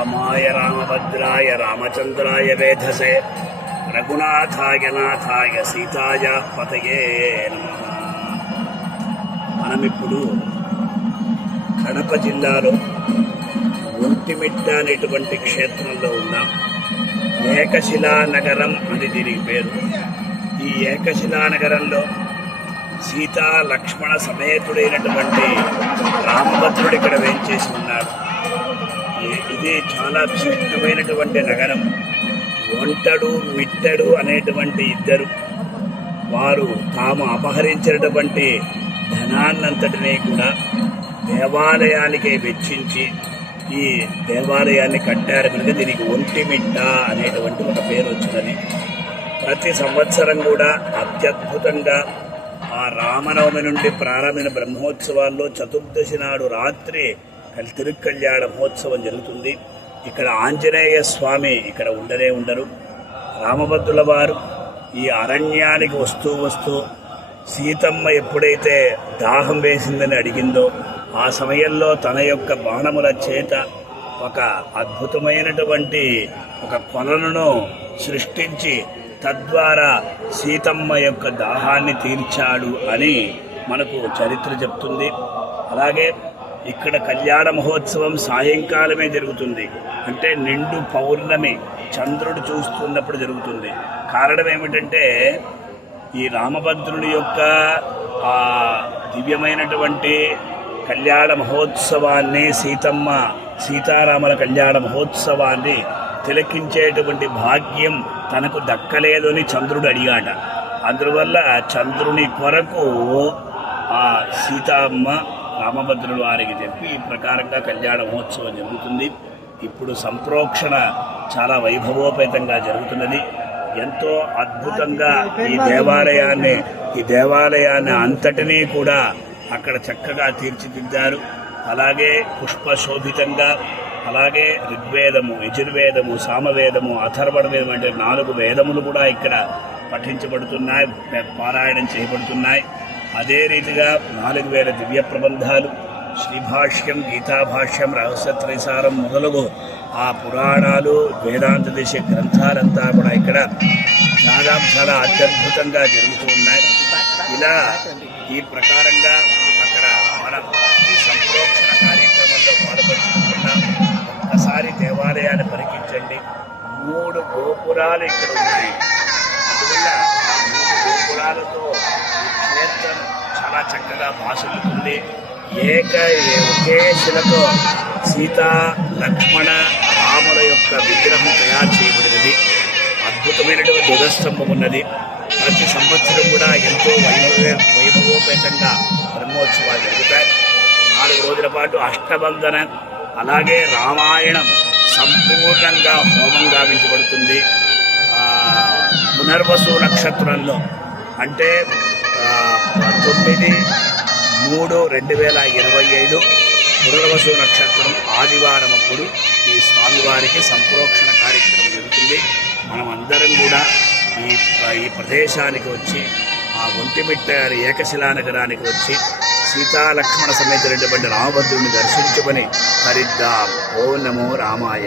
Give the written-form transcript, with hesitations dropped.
రామాయ రామభద్రాయ రామచంద్రాయ వేధసే రఘునాథాయ నాథాయ సీతాయ పతయే నమః. మనమిప్పుడు కడప జిల్లాలో ఒంటిమిట్ట అనేటువంటి క్షేత్రంలో ఉన్నాం. ఏకశిలానగరం అని దీనికి పేరు. ఈ ఏకశిలానగరంలో సీతా లక్ష్మణ సమేతుడైనటువంటి రామభద్రుడు ఇక్కడ వేంచేసి ఉన్నాడు. ఇది చాలా విశిష్టమైనటువంటి నగరం. ఒంటడు మిట్టడు అనేటువంటి ఇద్దరు వారు తాము అపహరించినటువంటి ధనాన్నంతటినీ కూడా దేవాలయానికే వెచ్చించి ఈ దేవాలయాన్ని కట్టారు కనుక దీనికి ఒంటిమిట్ట అనేటువంటి ఒక పేరు వచ్చినది. ప్రతి సంవత్సరం కూడా అత్యద్భుతంగా ఆ రామనవమి నుండి ప్రారంభమైన బ్రహ్మోత్సవాల్లో చతుర్దశి నాడు రాత్రి తిరుక్కళ్యాణ మహోత్సవం జరుగుతుంది. ఇక్కడ ఆంజనేయ స్వామి ఇక్కడ ఉండరు. రామభద్రుల వారు ఈ అరణ్యానికి వస్తూ సీతమ్మ ఎప్పుడైతే దాహం వేసిందని అడిగిందో ఆ సమయంలో తన యొక్క బాణముల చేత ఒక అద్భుతమైనటువంటి ఒక కొలను సృష్టించి తద్వారా సీతమ్మ యొక్క దాహాన్ని తీర్చాడు అని మనకు చరిత్ర చెప్తుంది. అలాగే ఇక్కడ కళ్యాణ మహోత్సవం సాయంకాలమే జరుగుతుంది. అంటే నిండు పౌర్ణమి చంద్రుడు చూస్తున్నప్పుడు జరుగుతుంది. కారణం ఏమిటంటే ఈ రామభద్రుని యొక్క దివ్యమైనటువంటి కళ్యాణ మహోత్సవాన్ని సీతారాముల కళ్యాణ మహోత్సవాన్ని తిలకించేటువంటి భాగ్యం తనకు దక్కలేదు అని చంద్రుడు అడిగాట. అందువల్ల చంద్రుని కొరకు ఆ సీతమ్మ రామభద్రుల వారికి చెప్పి ఈ ప్రకారంగా కళ్యాణ మహోత్సవం జరుగుతుంది. ఇప్పుడు సంప్రోక్షణ చాలా వైభవోపేతంగా జరుగుతున్నది. ఎంతో అద్భుతంగా ఈ దేవాలయాన్ని అంతటినీ కూడా అక్కడ చక్కగా తీర్చిదిద్దారు. అలాగే పుష్పశోభితంగా, అలాగే ఋగ్వేదము, యజుర్వేదము, సామవేదము, అథర్వణ వేదం అంటే 4 వేదములు కూడా ఇక్కడ పఠించబడుతున్నాయి, పారాయణం చేయబడుతున్నాయి. అదే రీతిగా 4000 దివ్య ప్రబంధాలు, శ్రీభాష్యం, గీతాభాష్యం, రహస్యత్రైసారం మొదలగు ఆ పురాణాలు, వేదాంత దేశ గ్రంథాలంతా కూడా ఇక్కడ చాలా అత్యద్భుతంగా జరుగుతూ ఉన్నాయి. ఇలా ఈ ప్రకారంగా అక్కడ మనం ఈ సంప్రోక్షణ కార్యక్రమంలో పాల్పంచుకుంటున్నాం. ఒక్కసారి దేవాలయాన్ని పరికించండి. 3 గోపురాలు ఇక్కడ ఉన్నాయి. అందువల్ల ఆ 3 గోపురాలతో క్షేత్రం చాలా చక్కగా భాషలుతుంది. ఒకే శిలతో సీతా లక్ష్మణ రాముల యొక్క విగ్రహం తయారు చేయబడినది. అద్భుతమైనటువంటి ధ్వజస్తంభం ఉన్నది. ప్రతి సంవత్సరం కూడా ఎంతో వైభవోపేతంగా బ్రహ్మోత్సవాలు జరుగుతాయి. 4 రోజుల పాటు అష్టబంధన, అలాగే రామాయణం సంపూర్ణంగా హోమం గావించబడుతుంది. పునర్వసు నక్షత్రంలో అంటే 9/3/2025 పునర్వసు నక్షత్రం ఆదివారం అప్పుడు ఈ స్వామివారికి సంప్రోక్షణ కార్యక్రమం జరుగుతుంది. మనం అందరం కూడా ఈ ప్రదేశానికి వచ్చి ఆ ఒంటిమిట్ట ఏకశిలానగరానికి వచ్చి సీతాలక్ష్మణ సమేతమైనటువంటి రామభద్రుడిని దర్శించుకొని హరిద్దాం. ఓం నమో రామాయ.